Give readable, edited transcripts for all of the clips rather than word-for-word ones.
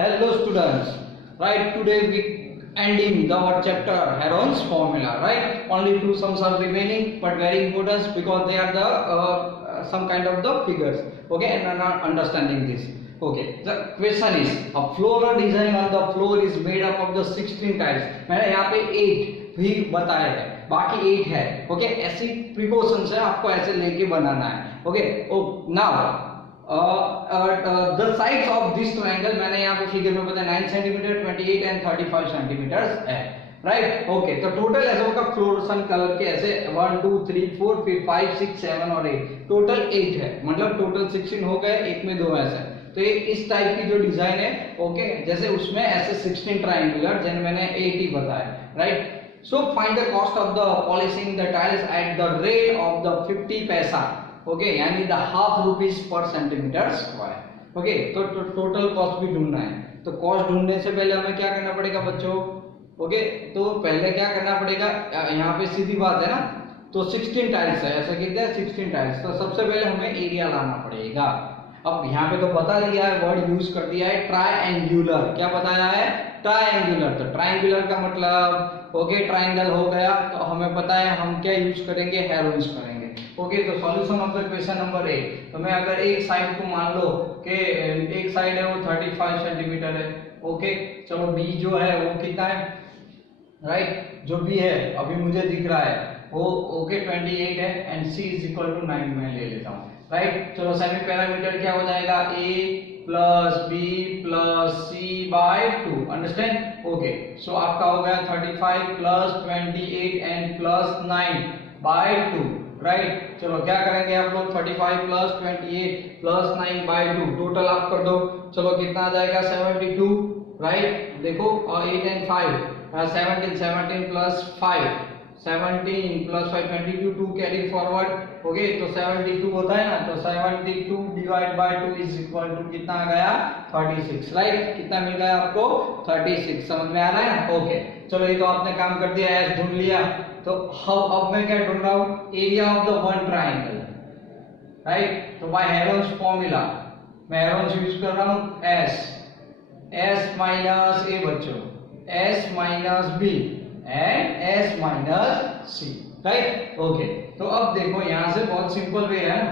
Hello students, right? Today we ending our chapter Heron's formula, right? Only two sums are remaining, but very important because they are the some kind of the figures. Okay, and are not understanding this. Okay, the question is a floral design on the floor is made up of the 16 tiles. मैंने यहाँ पे 8 भी बताया है, बाकी 8 है. Okay, ऐसी precautions है, आपको ऐसे लेके बनाना है. Okay, now the sides of this triangle मैंने यहाँ पे फिगर में बताया 9 सेंटीमीटर, 28 एंड 35 सेंटीमीटर है, राइट. ओके, तो टोटल ऐसे होगा फ्लोरोसेंट कलर के ऐसे 1 2 3 4 फिर 5 6 7 और 8, टोटल 8 है, मतलब टोटल 16 हो गए, एक में 2 ऐसे. तो ये इस टाइप की जो डिजाइन है, ओके, जैसे उसमें ऐसे 16 ट्रायंगुलर जिन मैंने 8 ही बताया, right. So find the cost of the polishing the tiles at the rate of the 50 पैसा, ओके, यानी the half rupees per centimetre square. Okay, तो टोटल कॉस्ट भी ढूंढना है. तो कॉस्ट ढूंढने से पहले हमें क्या करना पड़ेगा बच्चों? ओके, तो पहले क्या करना पड़ेगा, यहाँ पे सीधी बात है ना, तो 16 टाइल्स है, ऐसा कहते हैं 16 टाइल्स. तो सबसे पहले हमें एरिया लाना पड़ेगा. अब यहाँ पे तो बता दिया है, वर्ड यूज कर दिया है ट्रायंगुलर. क्या बताया है? ट्रायंगुलर. तो ट्रायंगुलर का मतलब ओके ट्रायंगल हो गया, तो हमें पता है हम क्या यूज करेंगे, हेरोन्स करेंगे. ओके, तो solution of the question number 8. तो मैं अगर एक साइड को मान लो कि एक साइड है वो 35 सेंटीमीटर है. ओके, चलो बी जो है वो कितना है, राइट, जो बी है अभी मुझे दिख रहा है वो ओके 28 है and C is equal to 9 मैं ले लेता हूँ, राइट. चलो सेमी पैरामीटर क्या हो जाएगा, a plus B plus C by 2. Understand? Okay, so आपका हो गया 35 plus 28 and plus 9 by 2, right. चलो क्या करेंगे आप लोग, 35 प्लस 28 प्लस 9 बाय 2, टोटल आप कर दो. चलो कितना आ जाएगा, 72, राइट. देखो और 8 and 5 17 plus 5 17 plus 5 22, 2 carry forward. Okay, तो 72 होता है ना, तो 72 divide by 2 is equal to कितना आ गया, 36, राइट. कितना मिल गया आपको, 36. समझ में आ रहा है ना? ओके, चलो ये तो आपने काम कर दिया, एस ढूंढ लिया. तो अब मैं क्या ढूंढ रहा हूँ, area of the one triangle, right. तो बाय हेरोन्स फॉर्मूला मैं हेरोन्स यूज कर रहा हूँ, एस माइनस ए बच्चों, S minus B and S minus C, right. Okay, तो अब देखो यहाँ से बहुत सिंपल वे है ना.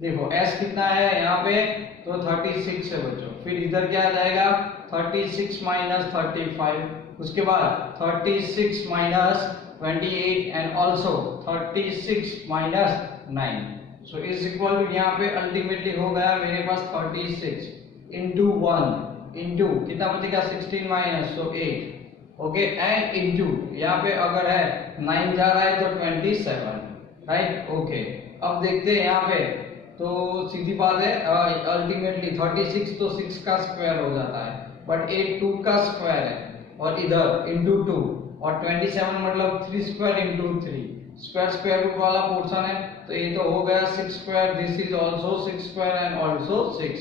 देखो एस कितना है यहाँ पे, तो 36 है बच्चों. फिर इधर क्या आ जाएगा, 36 माइनस 35, उसके बाद 36 minus 28 and also 36 minus 9. So is equal to यहाँ पे अल्टीमेटली हो गया मेरे पास 36 इंटू 1 इंटू कितना बचेगा, 16 माइनस तो 8. ओके, एंड इंटू यहाँ पे अगर है 9 जा रहा है तो 27, राइट. ओके, अब देखते हैं यहाँ पे, तो सीधी बात है अल्टीमेटली 36 तो 6 का स्क्वायर हो जाता है, बट 8 2 का स्क्वायर है, और इधर इंटू 2, और 27 मतलब 3 स्क्वायर इंटू 3, स्क्वायर रूट वाला पोर्शन है, तो ये तो हो गया 6 square. This is also 6 square and also 6,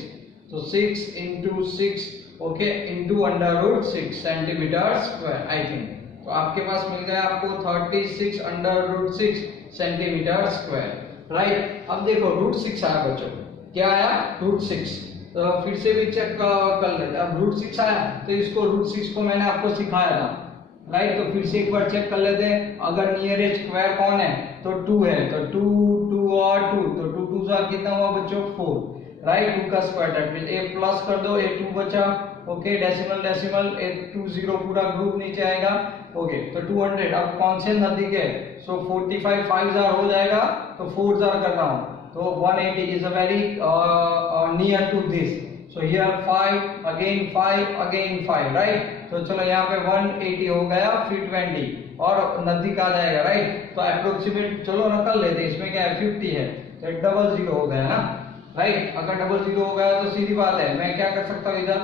तो 6 into 6 okay into under root 6 centimetre square I think. तो आपके पास मिल गया आपको 36 under root 6 centimetre square, right. अब देखो रूट 6 आया बच्चों, क्या आया, रूट 6. तो फिर से भी चेक कर लेते. अब रूट 6 आया तो इसको रूट 6 को मैंने आपको सिखाया था, राइट. तो फिर से एक बार चेक कर लेते हैं. अगर नियरेस्ट स्क्वायर कौन है, तो 2 है, तो 2 और 2, तो 2 2 का कितना हुआ बच्चों, 4, राइट. 2 का square that means a plus कर दो, a 2 बचा. ओके, डेसिमल a 2 0 पूरा ग्रुप नीचे आएगा. ओके, तो 200. अब कौन से नजदीक है, सो 45 5 जार हो जाएगा, तो 4 जार कर रहा हूँ, तो 180 is a very near to this. So here 5 again 5, right. तो चलो यहाँ पे 180 हो गया, फिर 20 और नजदीक आ जाएगा, राइट. तो अप्रोक्सीमेट चलो नकल लेते, इसमें क्या है 50 है, तो 00 हो गया ना, राइट. अगर 00 हो गया तो सीधी बात है मैं क्या कर सकता हूँ, इधर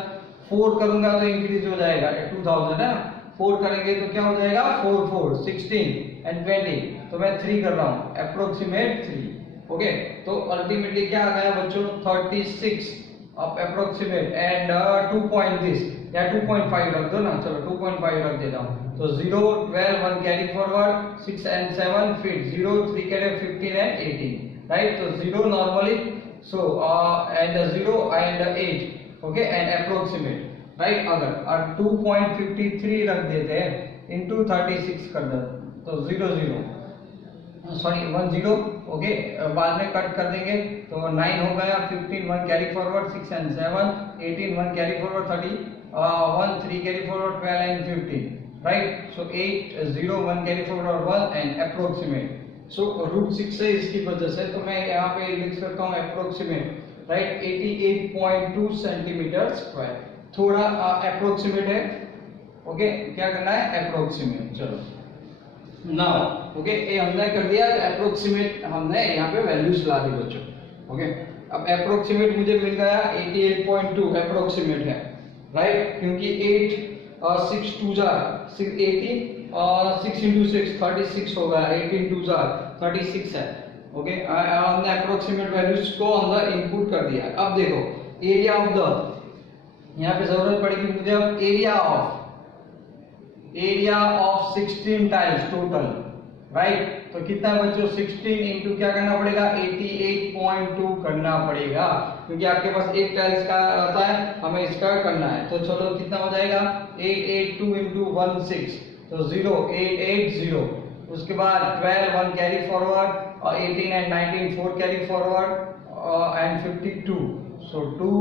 4 करूंगा तो इंक्रीज हो जाएगा 2000 है ना. 4 करेंगे तो क्या हो जाएगा, 4 4 16 एंड 20, तो मैं 3 कर रहा हूँ, अप्रोक्सीमेट 3. ओके, तो अल्टीमेटली क्या आ गया बच्चों, 36 अब अप्रोक्सीमेट एंड 2 पॉइंट दिस, या 2.5 रख दो ना, चलो 2.5 रख देता हूँ. तो 0 12 1 कैरी फॉरवर्ड 6 एंड 7, फिर 0 3 के लिए 15 एंड 18, राइट. तो 0 normally, so and 0 and 8, okay, and approximate. Right. अगर और 2.53 रख देते हैं इंटू 36 कर देते तो 0 0 सॉरी 1 0 ओके, बाद में कट कर देंगे तो 9 हो गया, 15 1 carry forward, 6 and 7 18 1 carry forward 30 1 3 carry forward 12 and 15 right. So 8 0 1 carry forward 1 and approximate. So √6 है इसकी वजह से, तो मैं यहाँ पे लिख सकता हूँ अप्रोक्सीमेट राइट 88.2 सेंटीमीटर स्क्वायर। थोड़ा अप्रोक्सीमेट है ओके, क्या करना है अप्रोक्सीमेट। चलो नाउ ओके, ये हमने कर दिया अप्रोक्सीमेट, हमने यहाँ पे वैल्यूज ला दी बच्चों ओके। अब अप्रोक्सीमेट मुझे मिल गया 88.2 अप्रोक्सीमेट है राइट, क्योंकि 8 6 2 80 6 into 6 36 होगा, 18 2 36 है ओके। हमने अप्रोक्सीमेट वैल्यूज को अंदर इनपुट कर दिया। अब देखो एरिया ऑफ द, यहाँ पे जरूरत पड़ेगी मुझे अब area of 16 tiles total right. तो कितना बच्चों 16 इंटू क्या करना पड़ेगा 88.2 करना पड़ेगा, क्योंकि आपके पास एक टाइल्स का आता है, हमें इसका करना है। तो चलो कितना हो जाएगा 882 इंटू 16 तो 0880। उसके बाद 12 1 कैरी फॉरवर्ड और 18 and 19 4 carry forward and 52 so 2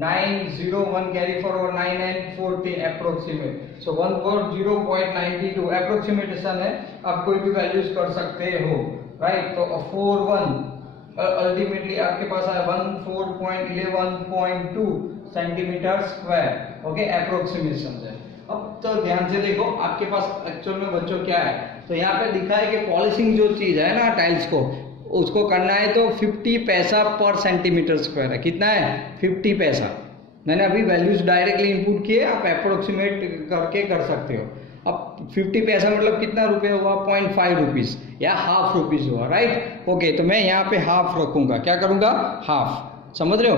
9 0 1 carry forward 9 and 14 approximate. So 140.92 approximation है, आप कोई भी वैल्यूज कर सकते हो राइट। तो 4 1 अल्टीमेटली आपके पास है 14.11.2 सेंटीमीटर स्क्वायर ओके, अप्रोक्सीमेशन है। अब तो ध्यान से देखो आपके पास एक्चुअल में बच्चों क्या है, तो यहाँ पे लिखा है कि पॉलिशिंग जो चीज है ना टाइल्स को, उसको करना है तो 50 पैसा पर सेंटीमीटर स्क्वायर है। कितना है 50 पैसा। मैंने अभी वैल्यूज डायरेक्टली इनपुट किए, आप अप्रोक्सीमेट करके कर सकते हो। अब 50 पैसा मतलब कितना रुपए हुआ 0.5 रुपीज या हाफ रुपीज हुआ राइट ओके। तो मैं यहाँ पे हाफ रखूंगा, क्या करूंगा हाफ, समझ रहे हो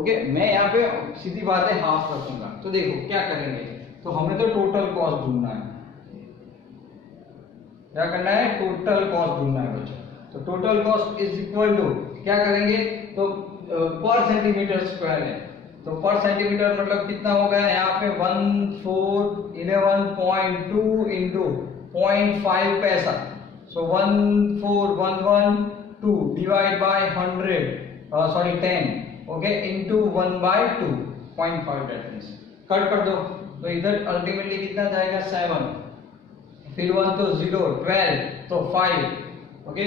ओके। मैं यहाँ पे सीधी बात है हाफ रखूंगा। तो देखो क्या करेंगे, तो हमें तो टोटल कॉस्ट ढूंढना है, क्या करना है टोटल कॉस्ट ढूंढना है बच्चों। तो total cost is equal to क्या करेंगे, तो पर सेंटीमीटर स्क्वायर है, तो पर सेंटीमीटर मतलब कितना हो गया यहाँ पे 1411.2 इंटू 0.5 पैसा। सो 14112 divide by 10 okay into 1/2 0.5 that means cut कर दो। तो इधर अल्टीमेटली कितना जाएगा 7, फिर 1 तो 0 12 तो 5 ओके,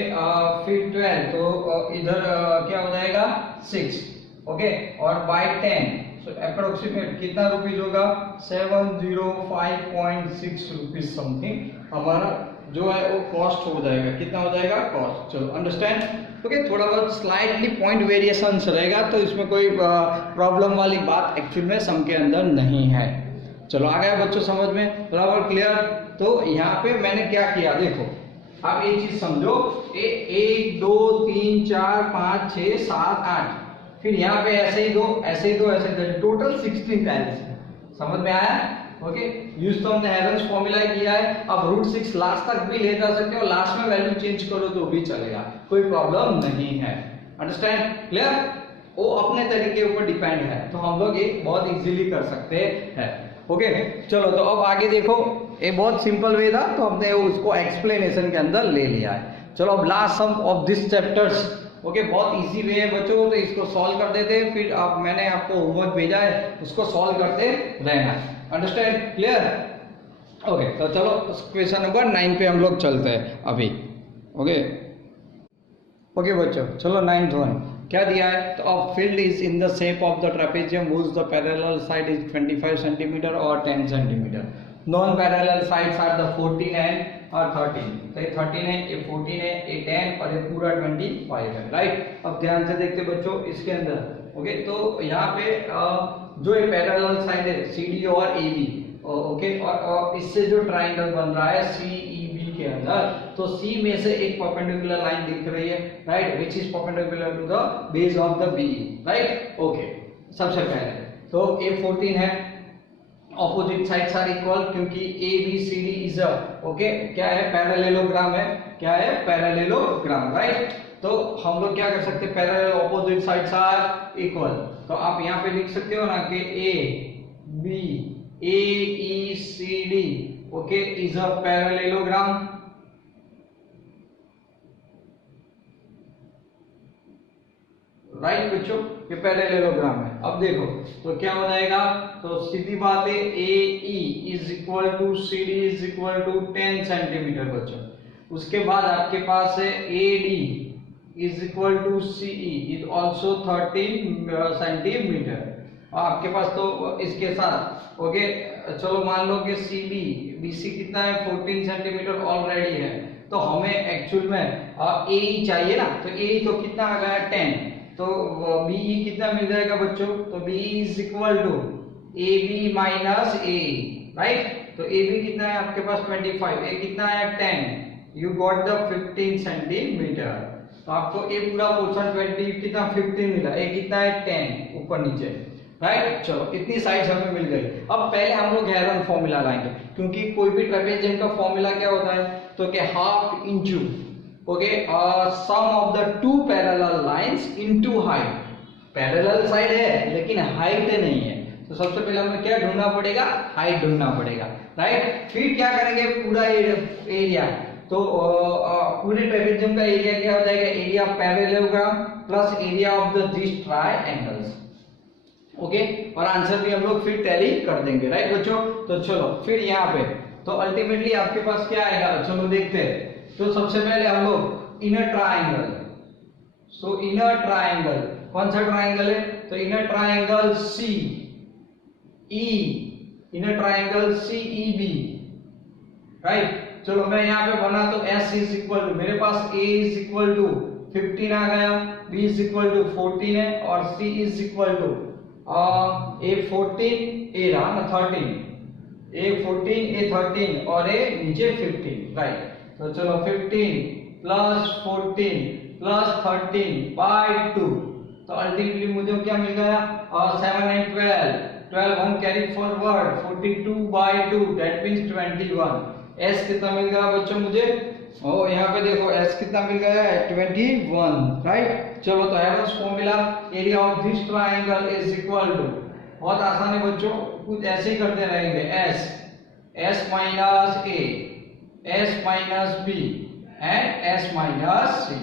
फिर 12 तो इधर क्या हो जाएगा 6 ओके, और बाय 10 सो अप्रोक्सीमेट कितना रुपीज होगा 705.6 रुपीज समथिंग हमारा जो है वो कॉस्ट हो जाएगा। कितना हो जाएगा कॉस्ट, चलो अंडरस्टैंड ओके। थोड़ा बहुत स्लाइटली पॉइंट वेरिएशंस रहेगा, तो इसमें कोई प्रॉब्लम वाली बात एक्चुअल में सम के अंदर नहीं है। चलो आ गया बच्चों समझ में, बराबर क्लियर। तो यहाँ पे मैंने क्या किया देखो, आप एक चीज समझो, 1 2 3 4 5 6 7 8, फिर यहाँ पे ऐसे ही दो ऐसे ही दो ऐसे ही, टोटल 16 टाइल्स। समझ में आया ओके। यूज तो हमने हेरन्स फॉर्मूला किया है। अब √6 लास्ट तक भी ले जा सकते हो, लास्ट में वैल्यू चेंज करो तो भी चलेगा, कोई प्रॉब्लम नहीं है। अंडरस्टैंड क्लियर, वो अपने तरीके के ऊपर डिपेंड है, तो हम लोग ये बहुत इजीली कर सकते हैं ओके। चलो तो अब आगे देखो, ये बहुत सिंपल वे था, तो हमने उसको एक्सप्लेनेशन के अंदर ले लिया है। चलो अब last sum of this chapters okay, बहुत इजी वे है बच्चों, तो इसको सॉल्व कर देते हैं। फिर आप मैंने आपको होमवर्क भेजा है, उसको सॉल्व करते रहना। Understand clear okay. तो चलो क्वेश्चन नंबर 9 पे हम लोग चलते हैं अभी ओके ओके बच्चों। चलो 9th वन क्या दिया है, तो अब field is in the shape of the trapezium whose the parallel side is 25 cm और 10 cm. Non parallel sides are the 14 and और 13। तो ये 13 है, ये 14 है, ये 10 और ये पूरा 25 है राइट। अब ध्यान से देखते बच्चों इसके अंदर ओके। तो यहाँ पे जो ये पैरेलल साइड है CD और AB ओके, और इससे जो ट्राइंगल बन रहा है CEB के अंदर, तो C में से एक परपेंडिकुलर लाइन दिख रही है right, which is perpendicular to the base of the BE right okay. सबसे पहले तो A14 है, ऑपोजिट साइड्स आर इक्वल, क्योंकि ABCD इज ओके क्या है पैरेललोग्राम है, क्या है पैरेललोग्राम राइट। तो हम लोग क्या कर सकते हैं, parallel opposite sides are equal, तो आप यहाँ पे लिख सकते हो ना कि B AECD, okay, is a parallelogram. Right बच्चों, ये पैरेललोग्राम है। अब देखो तो क्या हो जाएगा, तो सीधी बात है AE is equal to CD is equal to 10 centimetre बच्चों। उसके बाद आपके पास है AD is equal to CE is also 13 centimetre. आपके पास तो इसके साथ ओके, चलो मान लो कि CD BC कितना है 14 सेंटीमीटर ऑलरेडी है, तो हमें एक्चुअल में AE चाहिए ना, तो AE तो कितना आ गया 10, तो BE कितना मिल जाएगा बच्चों, तो BE is equal to AB minus AE, right. तो AB कितना है आपके पास 25, A कितना है 10, यू गॉट द 15 सेंटीमीटर। तो आपको ये पूरा पोर्शन 20 कितना 15 मिला, A कितना है 10 ऊपर नीचे, राइट। चलो इतनी साइड्स हमें मिल गई। अब पहले हम लोग हेरोन फॉर्मूला लाएंगे, क्योंकि कोई भी ट्रेपेजियम का फॉर्मूला क्या होता है, तो कि half into okay sum of the two parallel lines into height. Parallel side है लेकिन हाइट नहीं है, तो सबसे पहले हमें क्या ढूंढना पड़ेगा, हाइट ढूंढना पड़ेगा, राइट। फिर क्या करेंगे, पूरा एरिया, तो पूरे ट्रेपेजियम का एरिया क्या हो जाएगा, area parallelogram plus area of the this triangles, okay. और आंसर भी हम लोग फिर टैली कर देंगे, राइट बच्चों। तो चलो फिर यहाँ पे तो अल्टीमेटली आपके पास क्या आएगा, चलो देखते हैं। तो सबसे पहले हम लोग इनर ट्रायंगल, सो इनर ट्रायंगल कौन सा ट्रायंगल है, तो inner triangle CE, inner triangle CEB, right. चलो मैं यहाँ पे बना तो S इज इक्वल टू, मेरे पास A इज इक्वल टू 15 आ गया, B इज इक्वल टू 14 है, और C is equal to A 14 A रहा ना 13, A 14 A 13 और A नीचे 15, राइट। तो चलो 15 प्लस 14 प्लस 13 बाय 2, तो अल्टीमेटली मुझे क्या मिल गया, 7 एंड 12 हम carry forward 42 by 2 that means 21। S कितना मिल गया बच्चों मुझे, ओ यहाँ पे देखो S कितना मिल गया है 21, राइट। चलो तो Heron's formula area of this triangle is equal to, बहुत आसान है बच्चों, कुछ ऐसे ही करते रहेंगे, S minus A S minus B and S minus C,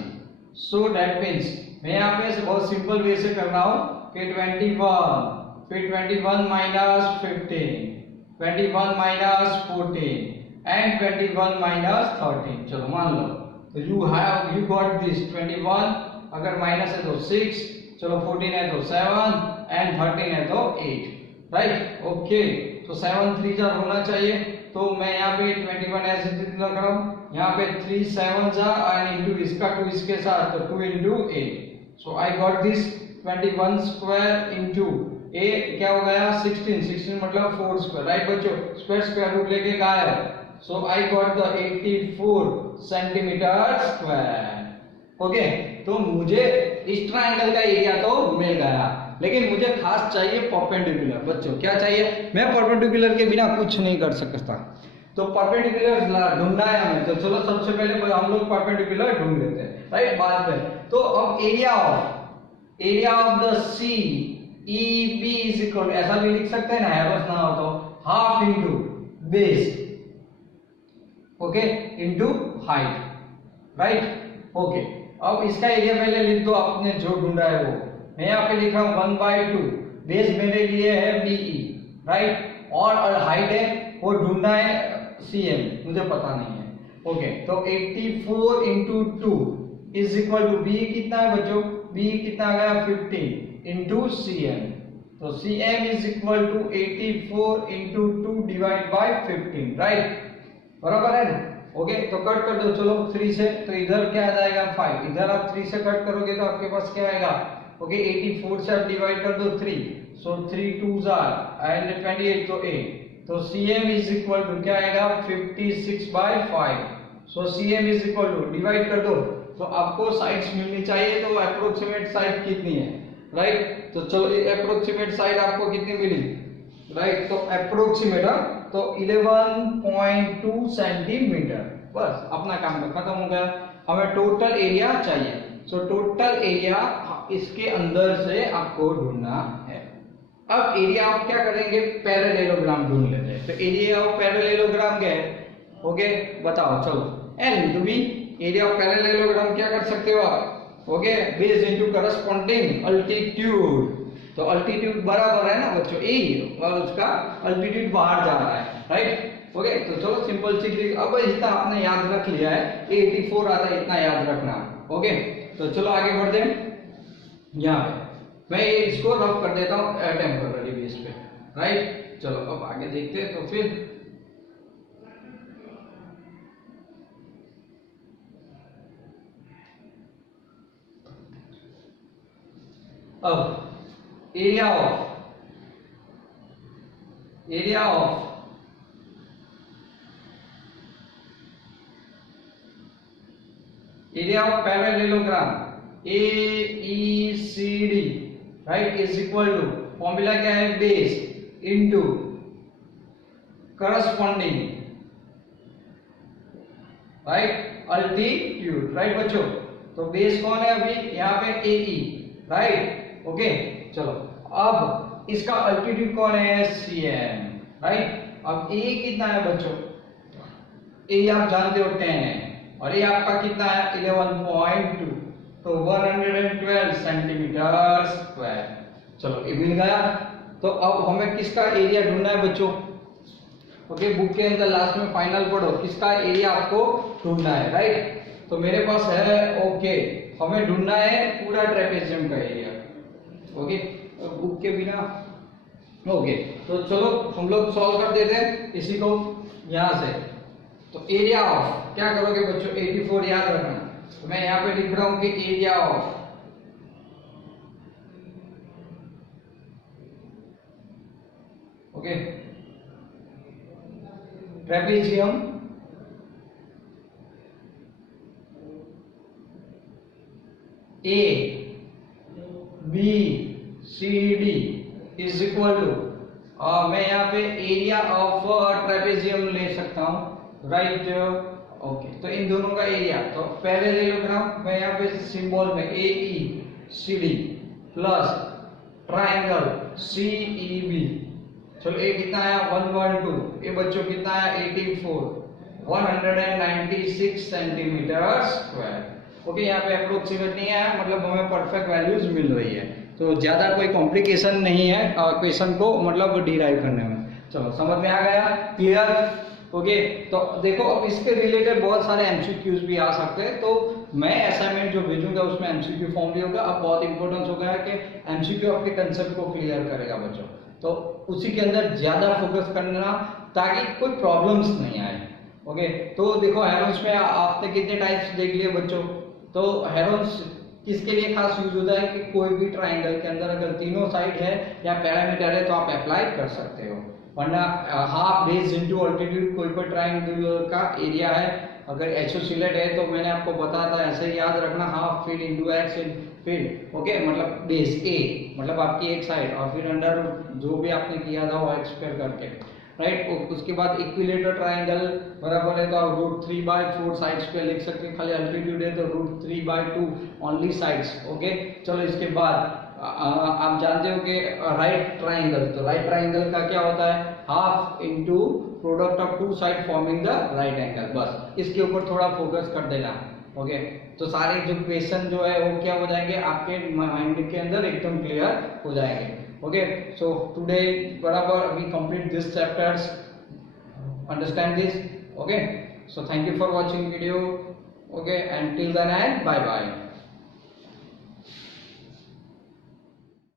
so that means मैं यहाँ पे बहुत सिंपल वे से कर रहा हूँ कि 21 फिर 21 माइनस 15 21 माइनस 14 and 21 माइनस 13। चलो मान लो तो you got this 21, अगर माइनस है तो 6, चलो 14 है तो 7 and 13 है तो 8, राइट। ओके तो 7 3 जा होना चाहिए, तो मैं यहाँ पे 21 ऐसे लग रहा हूँ, यहाँ पे 3 7 जा एंड इनटू इसका 2 इसके साथ, तो 2 into 8, so I got this 21 square into a क्या हो गया 16 मतलब 4 स्क्वायर, राइट बच्चों, स्क्वायर रूट लेके गायब, so I got the 84 centimetre square, okay. तो मुझे इस ट्रायंगल का एरिया तो मिल गया, लेकिन मुझे खास चाहिए परपेंडिकुलर बच्चों, क्या चाहिए, मैं परपेंडिकुलर के बिना कुछ नहीं कर सकता, तो परपेंडिकुलर ढूंढना है हमें। तो चलो सबसे पहले हम लोग परपेंडिकुलर ढूंढ लेते हैं, राइट, बाद में। तो अब area of the C EB is equal, ऐसा भी लिख सकते हैं ना, हेरोस ना हो तो half into base, okay, into height, right, okay. अब इसका एरिया पहले लिख दो, आपने जो ढूंढा है वो, मैं यहाँ पे लिख रहा हूँ 1/2, बेस मेरे लिए है BE, राइट, और हाइट है वो ढूंढना है CM, मुझे पता नहीं है, ओके। तो 84 into 2 is equal to B कितना है बच्चों, B कितना आ गया 15 इंटू CM, तो CM is equal to 84 into 2 divide by 15, right, बराबर है ना, ओके। तो कट कर दो चलो 3 से, तो इधर क्या आ जाएगा 5, इधर आप 3 से कट करोगे तो आपके पास क्या आएगा, ओके। 84 से आप डिवाइड कर दो 3, सो 3 2s आर एंड 28, तो 8, तो CM इज इक्वल टू क्या आएगा 56/5, so CM is equal to divide कर दो, तो आपको साइड्स मिलनी चाहिए, तो अप्रोक्सीमेट साइड कितनी है, राइट। तो चलो अप्रोक्सीमेट साइड आपको कितनी मिली, राइट, तो अप्रोक्सीमेट, तो 11.2 सेंटीमीटर, बस अपना काम तो खत्म हो गया। हमें टोटल एरिया चाहिए, सो टोटल एरिया इसके अंदर से आपको ढूंढना है, अब एरिया ऑफ क्या करेंगे, पैरेललोग्राम ढूंढ लेते हैं। तो एरिया ऑफ पैरेललोग्राम क्या है, ओके बताओ चलो, L into B. Area of parallelogram क्या कर सकते हो आप, okay base into corresponding altitude. तो अल्टीट्यूड बराबर है ना बच्चों ए, और उसका अल्टीट्यूड बाहर जा रहा है, राइट। ओके तो चलो सिंपल सी ट्रिक, अब इतना आपने याद रख लिया है, 84 आता है इतना याद रखना। ओके तो चलो आगे बढ़ते हैं। यहाँ पे मैं ये इसको रब कर देता हूँ टेम्पररी बेस पे, राइट। चलो अब आगे देखते हैं। तो फिर अब area of parallelogram AECD, right, is equal to, formula क्या है, base into corresponding, right, altitude, right बच्चों। तो बेस कौन है अभी यहाँ पे AE, राइट। ओके चलो अब इसका अल्टीट्यूड कौन है, CM, राइट। अब A कितना है बच्चों, A आप जानते हो 10 है, और ये आपका कितना है 11.2, तो 112 सेंटीमीटर स्क्वायर। चलो ये मिल गया। तो अब हमें किसका एरिया ढूंढना है बच्चों, ओके बुक के अंदर लास्ट में फाइनल पढ़ो किसका एरिया आपको ढूंढना है, राइट। तो मेरे पास है, ओके हमें ढूंढना है पूरा ट्रेपेजियम का एरिया, ओके बुक के बिना। ओके तो चलो हम लोग सॉल्व कर देते हैं इसी को यहां से। तो एरिया ऑफ क्या करोगे बच्चों, 84 याद रखना। तो मैं यहाँ पे लिख रहा हूं कि area of okay trapezium A B C D is equal to, मैं यहाँ पे एरिया ऑफ ट्रेपेजियम ले सकता हूँ, राइट। ओके तो इन दोनों का एरिया, तो पैरेललोग्राम मैं यहाँ पे सिंबल में AECD प्लस ट्रायंगल CEB। चलो ये कितना है 1.2, ये बच्चों कितना है 84, 196 सेंटीमीटर स्क्वायर। ओके यहाँ पे अप्रोक्सीमेट नहीं है, मतलब हमें परफेक्ट वैल्यूज मिल रही है, तो ज्यादा कोई कॉम्प्लिकेशन नहीं है क्वेश्चन को मतलब डिराइव करने में। चलो समझ में आ गया, क्लियर। ओके तो देखो अब इसके रिलेटेड बहुत सारे एमसीक्यूज भी आ सकते हैं, तो मैं असाइनमेंट जो भेजूंगा उसमें एमसीक्यू फॉर्म भी होगा। अब बहुत इंपॉर्टेंस हो गया है कि एमसीक्यू आपके कंसेप्ट को क्लियर करेगा बच्चों, तो उसी के अंदर ज्यादा फोकस करना ताकि कोई प्रॉब्लम्स नहीं आए। ओके तो देखो हेरोन्स में आपने कितने टाइप्स देख लिए बच्चों। तो हेरोन्स किसके लिए खास यूज होता है कि कोई भी ट्राइंगल के अंदर अगर तीनों साइड है या पैरामीटर है तो आप अप्लाई कर सकते हो, वरना हाफ बेस इनटू अल्टीट्यूड कोई कोई ट्राइंगल का एरिया है, अगर आइसोसेलेट है तो मैंने आपको बताया था ऐसे ही याद रखना, हाफ फील्ड इनटू एक्स इन फील्ड, ओके मतलब बेस ए मतलब आपकी एक साइड और फिर अंडर जो भी आपने किया था वो एक्स स्क्वायर करके, राइट। उसके बाद इक्विलेटरल ट्राइंगल बराबर है तो आप √3/4 साइड्स पे लिख सकते हैं, खाली अल्टीट्यूड है तो √3/2 ओनली साइड्स। ओके चलो इसके बाद आप जानते हो कि राइट ट्राइंगल, तो राइट ट्राइंगल का क्या होता है, half into product of two side forming the right angle, बस इसके ऊपर थोड़ा फोकस कर देना। ओके तो सारे जो क्वेश्चन जो है वो क्या हो जाएंगे आपके माइंड के अंदर एकदम क्लियर हो जाएंगे। Okay, so today barabar we complete this chapters, understand this. Okay, so thank you for watching video. Okay, and till then and bye bye.